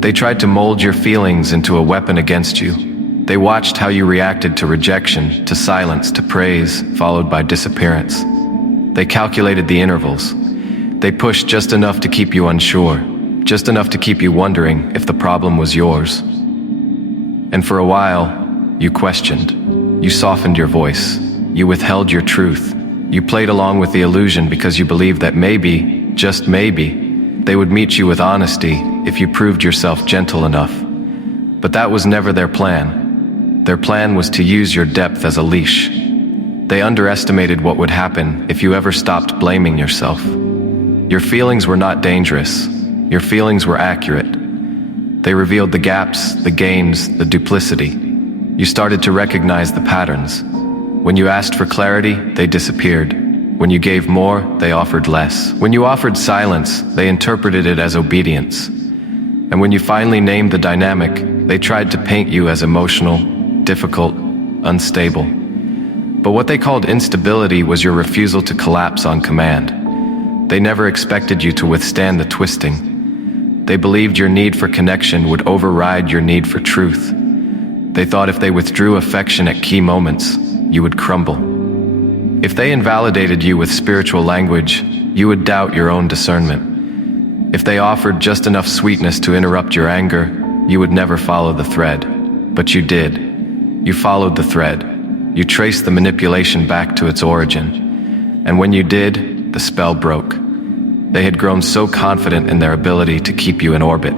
They tried to mold your feelings into a weapon against you. They watched how you reacted to rejection, to silence, to praise, followed by disappearance. They calculated the intervals. They pushed just enough to keep you unsure, just enough to keep you wondering if the problem was yours. And for a while, you questioned. You softened your voice. You withheld your truth. You played along with the illusion because you believed that maybe, just maybe, they would meet you with honesty if you proved yourself gentle enough. But that was never their plan. Their plan was to use your depth as a leash. They underestimated what would happen if you ever stopped blaming yourself. Your feelings were not dangerous. Your feelings were accurate. They revealed the gaps, the games, the duplicity. You started to recognize the patterns. When you asked for clarity, they disappeared. When you gave more, they offered less. When you offered silence, they interpreted it as obedience. And when you finally named the dynamic, they tried to paint you as emotional, difficult, unstable. But what they called instability was your refusal to collapse on command. They never expected you to withstand the twisting. They believed your need for connection would override your need for truth. They thought if they withdrew affection at key moments, you would crumble. If they invalidated you with spiritual language, you would doubt your own discernment. If they offered just enough sweetness to interrupt your anger, you would never follow the thread. But you did. You followed the thread. You traced the manipulation back to its origin. And when you did, the spell broke. They had grown so confident in their ability to keep you in orbit.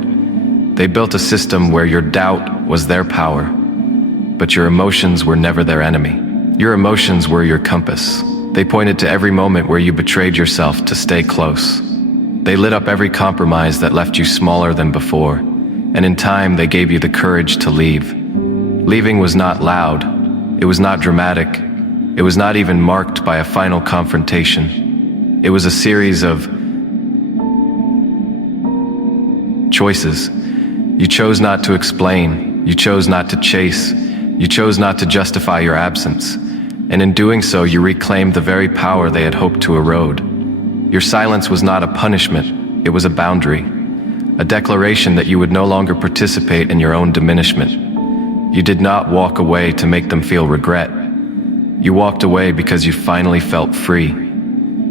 They built a system where your doubt was their power, but your emotions were never their enemy. Your emotions were your compass. They pointed to every moment where you betrayed yourself to stay close. They lit up every compromise that left you smaller than before, and in time they gave you the courage to leave. Leaving was not loud. It was not dramatic. It was not even marked by a final confrontation. It was a series of choices. You chose not to explain. You chose not to chase. You chose not to justify your absence. And in doing so, you reclaimed the very power they had hoped to erode. Your silence was not a punishment. It was a boundary. A declaration that you would no longer participate in your own diminishment. You did not walk away to make them feel regret. You walked away because you finally felt free.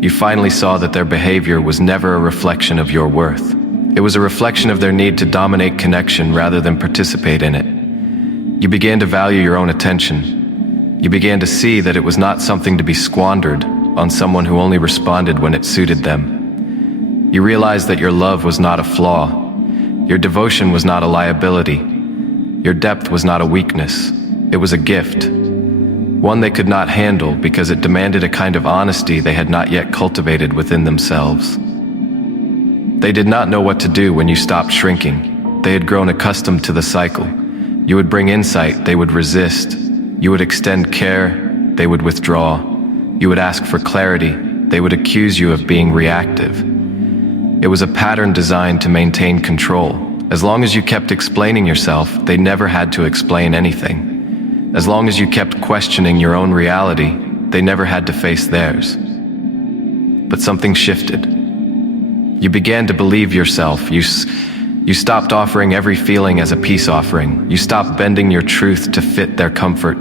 You finally saw that their behavior was never a reflection of your worth. It was a reflection of their need to dominate connection rather than participate in it. You began to value your own attention. You began to see that it was not something to be squandered on someone who only responded when it suited them. You realized that your love was not a flaw. Your devotion was not a liability. Your depth was not a weakness. It was a gift. One they could not handle because it demanded a kind of honesty they had not yet cultivated within themselves. They did not know what to do when you stopped shrinking. They had grown accustomed to the cycle. You would bring insight, they would resist. You would extend care, they would withdraw. You would ask for clarity, they would accuse you of being reactive. It was a pattern designed to maintain control. As long as you kept explaining yourself, they never had to explain anything. As long as you kept questioning your own reality, they never had to face theirs. But something shifted. You began to believe yourself. You stopped offering every feeling as a peace offering. You stopped bending your truth to fit their comfort.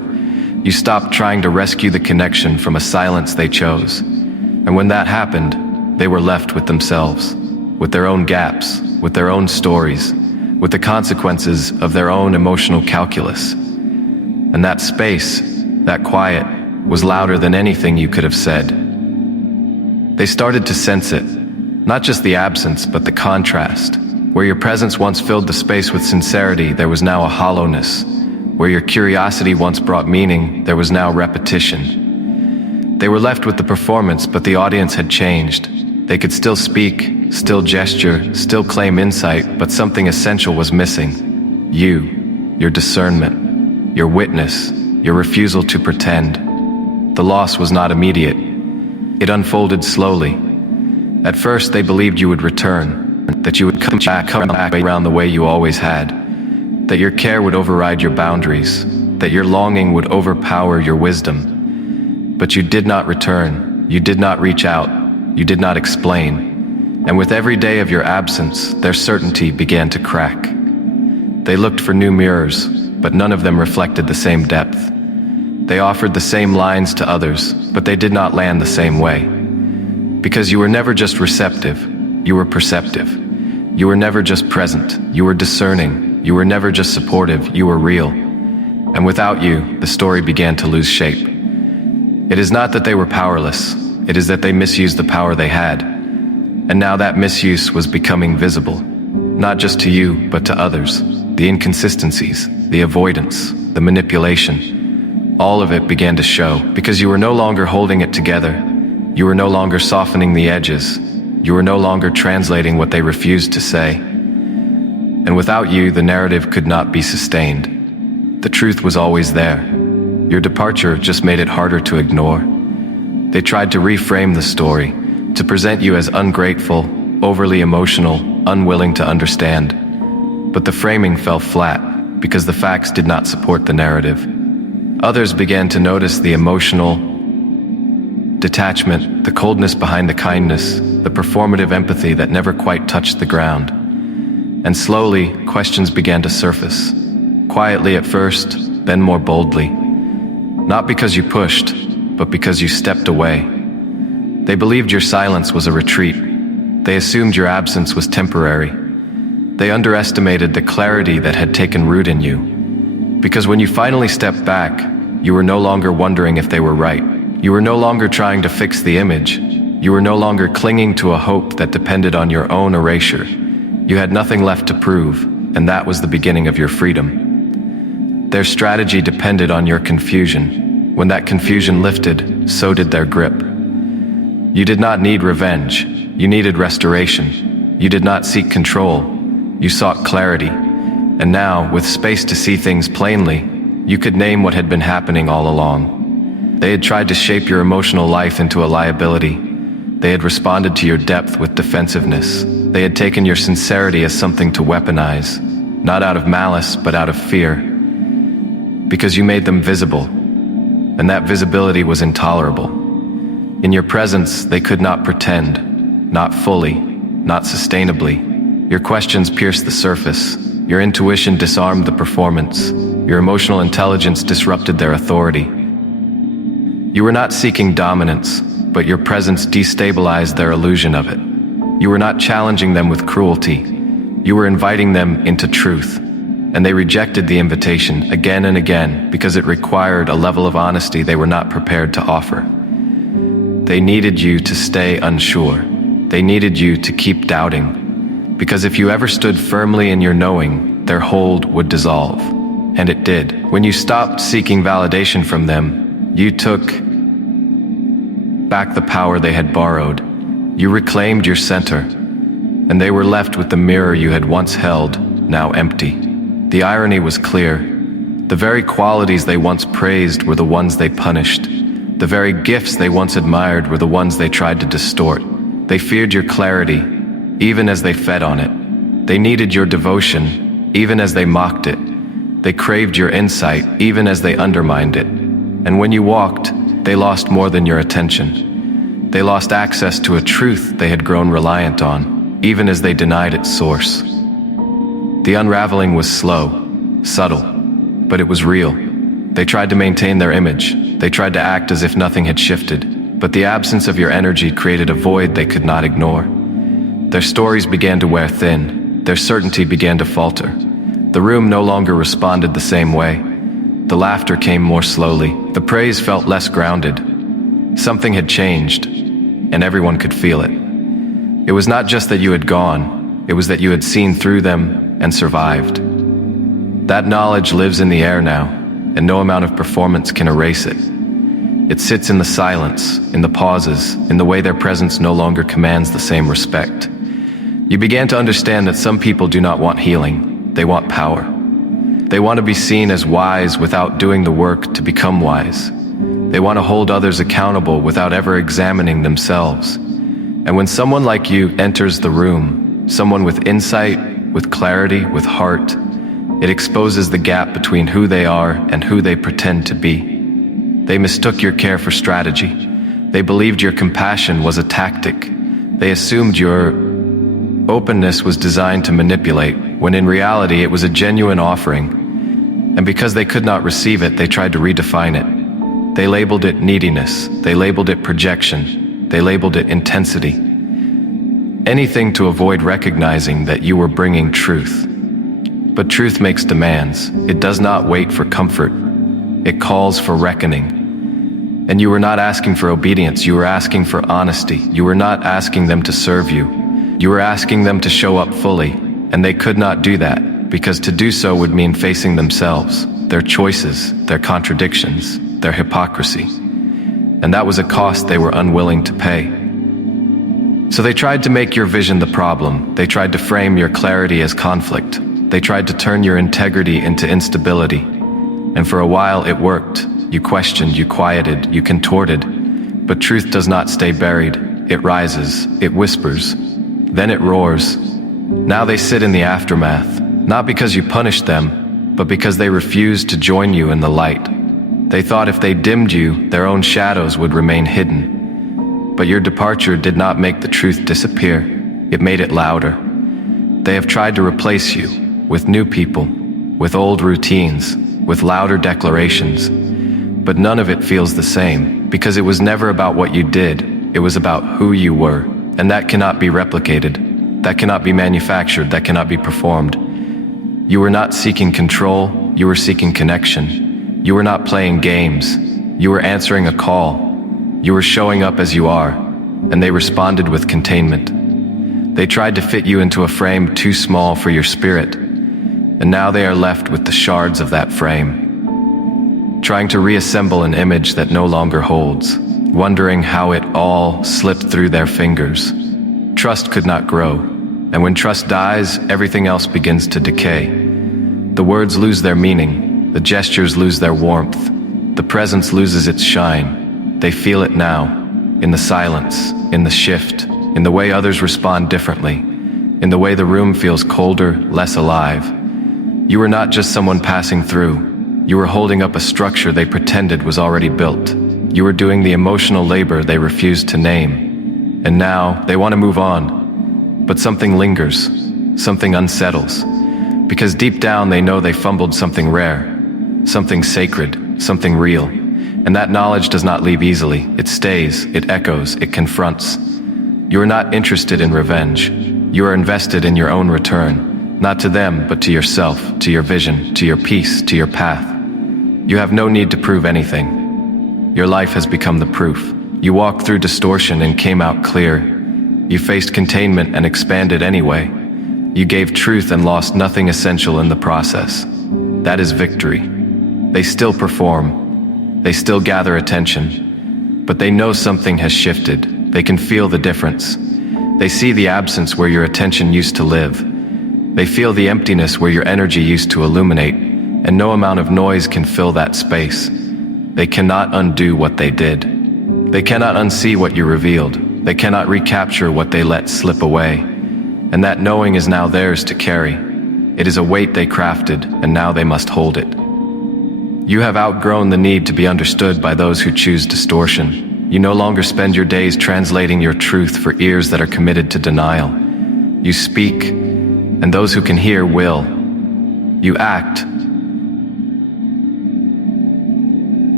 You stopped trying to rescue the connection from a silence they chose. And when that happened, they were left with themselves, with their own gaps, with their own stories, with the consequences of their own emotional calculus. And that space, that quiet, was louder than anything you could have said. They started to sense it. Not just the absence, but the contrast. Where your presence once filled the space with sincerity, there was now a hollowness. Where your curiosity once brought meaning, there was now repetition. They were left with the performance, but the audience had changed. They could still speak, still gesture, still claim insight, but something essential was missing. You, your discernment, your witness, your refusal to pretend. The loss was not immediate. It unfolded slowly. At first, they believed you would return, that you would come back around the way you always had, that your care would override your boundaries, that your longing would overpower your wisdom. But you did not return, you did not reach out, you did not explain. And with every day of your absence, their certainty began to crack. They looked for new mirrors, but none of them reflected the same depth. They offered the same lines to others, but they did not land the same way. Because you were never just receptive, you were perceptive. You were never just present, you were discerning. You were never just supportive, you were real. And without you, the story began to lose shape. It is not that they were powerless, it is that they misused the power they had. And now that misuse was becoming visible, not just to you, but to others. The inconsistencies, the avoidance, the manipulation, all of it began to show because you were no longer holding it together. You were no longer softening the edges. You were no longer translating what they refused to say. And without you, the narrative could not be sustained. The truth was always there. Your departure just made it harder to ignore. They tried to reframe the story, to present you as ungrateful, overly emotional, unwilling to understand. But the framing fell flat because the facts did not support the narrative. Others began to notice the emotional detachment, the coldness behind the kindness, the performative empathy that never quite touched the ground. And slowly, questions began to surface. Quietly at first, then more boldly. Not because you pushed, but because you stepped away. They believed your silence was a retreat. They assumed your absence was temporary. They underestimated the clarity that had taken root in you. Because when you finally stepped back, you were no longer wondering if they were right. You were no longer trying to fix the image. You were no longer clinging to a hope that depended on your own erasure. You had nothing left to prove, and that was the beginning of your freedom. Their strategy depended on your confusion. When that confusion lifted, so did their grip. You did not need revenge. You needed restoration. You did not seek control. You sought clarity. And now, with space to see things plainly, you could name what had been happening all along. They had tried to shape your emotional life into a liability. They had responded to your depth with defensiveness. They had taken your sincerity as something to weaponize, not out of malice, but out of fear. Because you made them visible, and that visibility was intolerable. In your presence, they could not pretend, not fully, not sustainably. Your questions pierced the surface. Your intuition disarmed the performance. Your emotional intelligence disrupted their authority. You were not seeking dominance, but your presence destabilized their illusion of it. You were not challenging them with cruelty. You were inviting them into truth. And they rejected the invitation again and again because it required a level of honesty they were not prepared to offer. They needed you to stay unsure. They needed you to keep doubting. Because if you ever stood firmly in your knowing, their hold would dissolve. And it did. When you stopped seeking validation from them, you took back the power they had borrowed. You reclaimed your center, and they were left with the mirror you had once held, now empty. The irony was clear. The very qualities they once praised were the ones they punished. The very gifts they once admired were the ones they tried to distort. They feared your clarity, even as they fed on it. They needed your devotion, even as they mocked it. They craved your insight, even as they undermined it. And when you walked, they lost more than your attention. They lost access to a truth they had grown reliant on, even as they denied its source. The unraveling was slow, subtle, but it was real. They tried to maintain their image. They tried to act as if nothing had shifted, but the absence of your energy created a void they could not ignore. Their stories began to wear thin. Their certainty began to falter. The room no longer responded the same way. The laughter came more slowly. The praise felt less grounded. Something had changed, and everyone could feel it. It was not just that you had gone, it was that you had seen through them and survived. That knowledge lives in the air now, and no amount of performance can erase it. It sits in the silence, in the pauses, in the way their presence no longer commands the same respect. You began to understand that some people do not want healing, they want power. They want to be seen as wise without doing the work to become wise. They want to hold others accountable without ever examining themselves. And when someone like you enters the room, someone with insight, with clarity, with heart, it exposes the gap between who they are and who they pretend to be. They mistook your care for strategy. They believed your compassion was a tactic. They assumed your Openness was designed to manipulate, when in reality it was a genuine offering. And because they could not receive it, they tried to redefine it. They labeled it neediness, they labeled it projection, they labeled it intensity. Anything to avoid recognizing that you were bringing truth. But truth makes demands. It does not wait for comfort. It calls for reckoning. And you were not asking for obedience, you were asking for honesty. You were not asking them to serve you. You were asking them to show up fully, and they could not do that, because to do so would mean facing themselves, their choices, their contradictions, their hypocrisy. And that was a cost they were unwilling to pay. So they tried to make your vision the problem. They tried to frame your clarity as conflict. They tried to turn your integrity into instability. And for a while it worked. You questioned, you quieted, you contorted. But truth does not stay buried. It rises, it whispers, then it roars. Now they sit in the aftermath, not because you punished them, but because they refused to join you in the light. They thought if they dimmed you, their own shadows would remain hidden. But your departure did not make the truth disappear. It made it louder. They have tried to replace you with new people, with old routines, with louder declarations. But none of it feels the same, because it was never about what you did. It was about who you were. And that cannot be replicated. That cannot be manufactured. That cannot be performed. You were not seeking control. You were seeking connection. You were not playing games. You were answering a call. You were showing up as you are. And they responded with containment. They tried to fit you into a frame too small for your spirit. And now they are left with the shards of that frame, trying to reassemble an image that no longer holds, wondering how it all slipped through their fingers. Trust could not grow, and when trust dies, everything else begins to decay. The words lose their meaning, the gestures lose their warmth, the presence loses its shine. They feel it now, in the silence, in the shift, in the way others respond differently, in the way the room feels colder, less alive. You were not just someone passing through. You were holding up a structure they pretended was already built. You were doing the emotional labor they refused to name. And now, they want to move on. But something lingers, something unsettles. Because deep down they know they fumbled something rare, something sacred, something real. And that knowledge does not leave easily. It stays, it echoes, it confronts. You are not interested in revenge. You are invested in your own return. Not to them, but to yourself, to your vision, to your peace, to your path. You have no need to prove anything. Your life has become the proof. You walked through distortion and came out clear. You faced containment and expanded anyway. You gave truth and lost nothing essential in the process. That is victory. They still perform. They still gather attention. But they know something has shifted. They can feel the difference. They see the absence where your attention used to live. They feel the emptiness where your energy used to illuminate, and no amount of noise can fill that space. They cannot undo what they did. They cannot unsee what you revealed. They cannot recapture what they let slip away. And that knowing is now theirs to carry. It is a weight they crafted, and now they must hold it. You have outgrown the need to be understood by those who choose distortion. You no longer spend your days translating your truth for ears that are committed to denial. You speak, and those who can hear will. You act,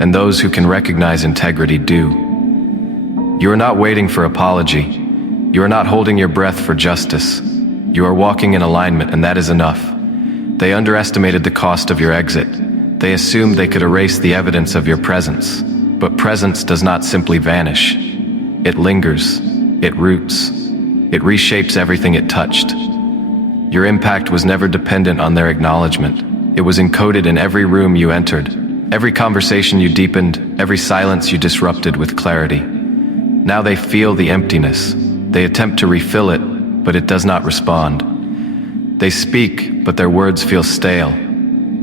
and those who can recognize integrity do. You are not waiting for apology. You are not holding your breath for justice. You are walking in alignment, and that is enough. They underestimated the cost of your exit. They assumed they could erase the evidence of your presence. But presence does not simply vanish. It lingers. It roots. It reshapes everything it touched. Your impact was never dependent on their acknowledgement. It was encoded in every room you entered. Every conversation you deepened, every silence you disrupted with clarity. Now they feel the emptiness. They attempt to refill it, but it does not respond. They speak, but their words feel stale.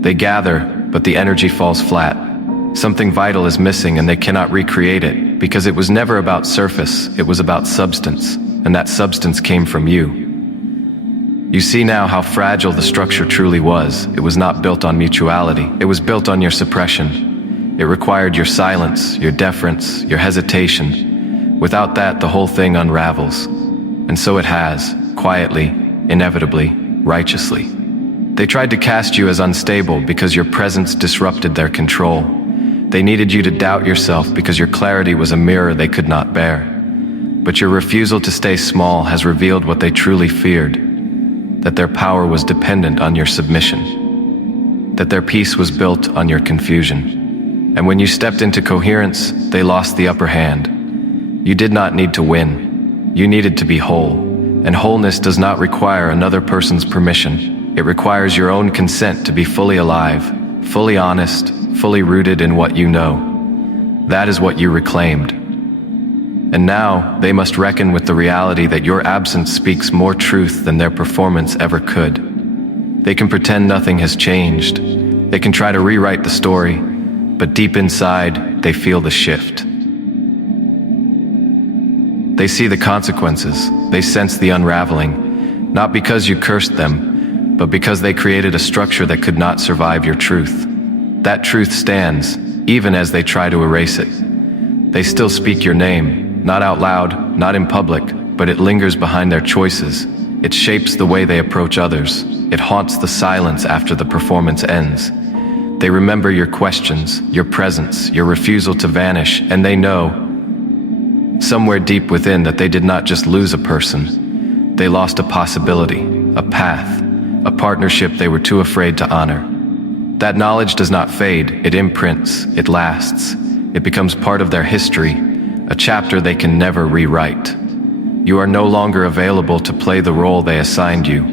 They gather, but the energy falls flat. Something vital is missing and they cannot recreate it, because it was never about surface, it was about substance, and that substance came from you. You see now how fragile the structure truly was. It was not built on mutuality. It was built on your suppression. It required your silence, your deference, your hesitation. Without that, the whole thing unravels. And so it has, quietly, inevitably, righteously. They tried to cast you as unstable because your presence disrupted their control. They needed you to doubt yourself because your clarity was a mirror they could not bear. But your refusal to stay small has revealed what they truly feared, that their power was dependent on your submission, that their peace was built on your confusion. And when you stepped into coherence, they lost the upper hand. You did not need to win. You needed to be whole. And wholeness does not require another person's permission. It requires your own consent to be fully alive, fully honest, fully rooted in what you know. That is what you reclaimed. And now they must reckon with the reality that your absence speaks more truth than their performance ever could. They can pretend nothing has changed. They can try to rewrite the story, but deep inside, they feel the shift. They see the consequences. They sense the unraveling, not because you cursed them, but because they created a structure that could not survive your truth. That truth stands, even as they try to erase it. They still speak your name, not out loud, not in public, but it lingers behind their choices. It shapes the way they approach others. It haunts the silence after the performance ends. They remember your questions, your presence, your refusal to vanish, and they know, somewhere deep within, that they did not just lose a person. They lost a possibility, a path, a partnership they were too afraid to honor. That knowledge does not fade, it imprints, it lasts. It becomes part of their history, a chapter they can never rewrite. You are no longer available to play the role they assigned you.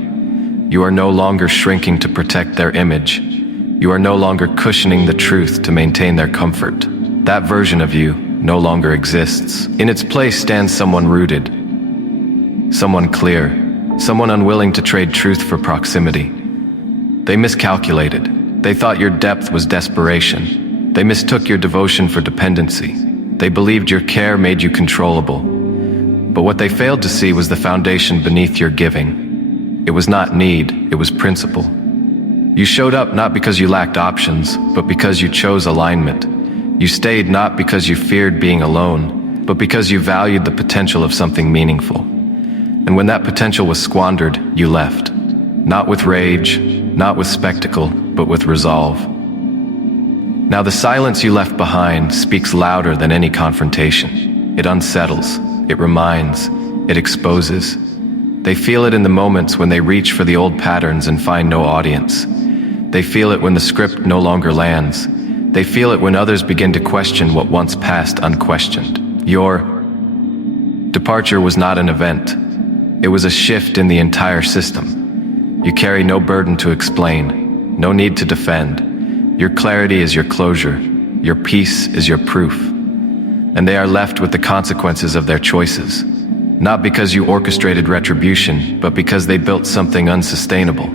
You are no longer shrinking to protect their image. You are no longer cushioning the truth to maintain their comfort. That version of you no longer exists. In its place stands someone rooted, someone clear, someone unwilling to trade truth for proximity. They miscalculated. They thought your depth was desperation. They mistook your devotion for dependency. They believed your care made you controllable. But what they failed to see was the foundation beneath your giving. It was not need, it was principle. You showed up not because you lacked options, but because you chose alignment. You stayed not because you feared being alone, but because you valued the potential of something meaningful. And when that potential was squandered, you left. Not with rage, not with spectacle, but with resolve. Now the silence you left behind speaks louder than any confrontation. It unsettles, it reminds, it exposes. They feel it in the moments when they reach for the old patterns and find no audience. They feel it when the script no longer lands. They feel it when others begin to question what once passed unquestioned. Your departure was not an event. It was a shift in the entire system. You carry no burden to explain, no need to defend. Your clarity is your closure. Your peace is your proof. And they are left with the consequences of their choices. Not because you orchestrated retribution, but because they built something unsustainable.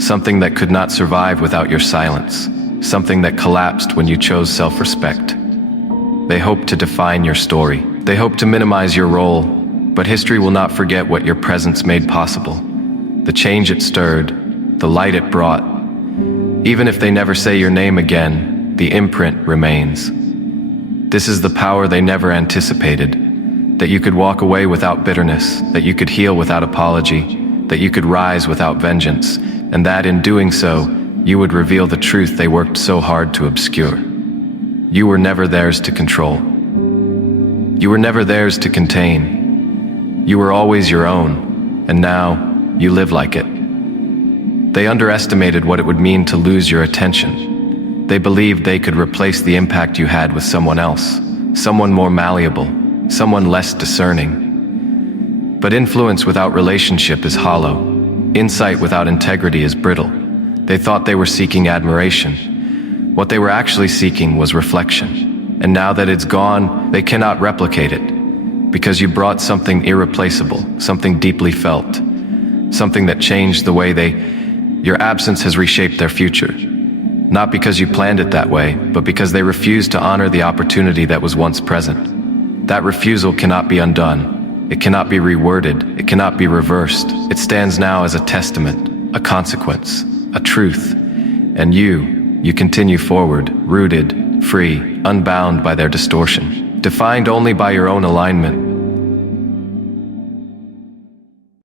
Something that could not survive without your silence. Something that collapsed when you chose self-respect. They hope to define your story. They hope to minimize your role, but history will not forget what your presence made possible. The change it stirred, the light it brought. Even if they never say your name again, the imprint remains. This is the power they never anticipated, that you could walk away without bitterness, that you could heal without apology, that you could rise without vengeance, and that in doing so, you would reveal the truth they worked so hard to obscure. You were never theirs to control. You were never theirs to contain. You were always your own, and now you live like it. They underestimated what it would mean to lose your attention. They believed they could replace the impact you had with someone else, someone more malleable, someone less discerning. But influence without relationship is hollow. Insight without integrity is brittle. They thought they were seeking admiration. What they were actually seeking was reflection. And now that it's gone, they cannot replicate it. Because you brought something irreplaceable, something deeply felt. Something that changed the way your absence has reshaped their future. Not because you planned it that way, but because they refused to honor the opportunity that was once present. That refusal cannot be undone. It cannot be reworded. It cannot be reversed. It stands now as a testament, a consequence, a truth. And you continue forward, rooted, free, unbound by their distortion, defined only by your own alignment.